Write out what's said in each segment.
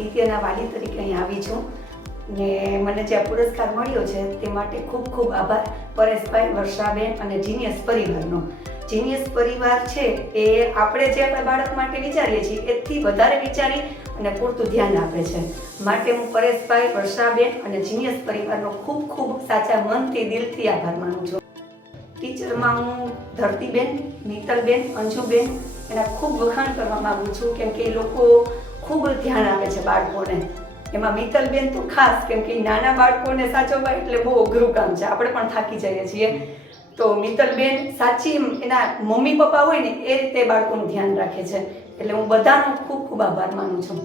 નિત્યના વાલી તરીકે અહીં આવી છું ને મને જે આ પુરસ્કાર મળ્યો છે તે માટે ખૂબ ખૂબ આભાર પરેશભાઈ, વર્ષાબેન અને જીનિયસ પરિવારનો. જીનિયસ પરિવાર છે એ આપણે જે આપણા બાળક માટે વિચારીએ છીએ એથી વધારે વિચારી અને પૂરતું ધ્યાન આપે છે. માટે હું પરેશભાઈ, વર્ષાબેન અને જીનિયસ પરિવારનો ખૂબ ખૂબ સાચા મનથી, દિલથી આભાર માનું છું. ટીચરમાં હું ધરતીબેન, મિત્તલબેન, અંજુબેન એના ખૂબ વખાણ કરવા માગું છું, કેમ કે એ લોકો ખૂબ ધ્યાન આપે છે બાળકોને. એમાં મિત્તલબેન તો ખાસ, કેમ કે નાના બાળકોને સાચવવા એટલે બહુ અઘરું કામ છે, આપણે પણ થાકી જઈએ છીએ. તો મિત્તલબેન સાચી એના મમ્મી પપ્પા હોય ને એ રીતે બાળકોનું ધ્યાન રાખે છે. એટલે હું બધાનો ખૂબ ખૂબ આભાર માનું છું.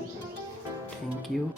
Thank you.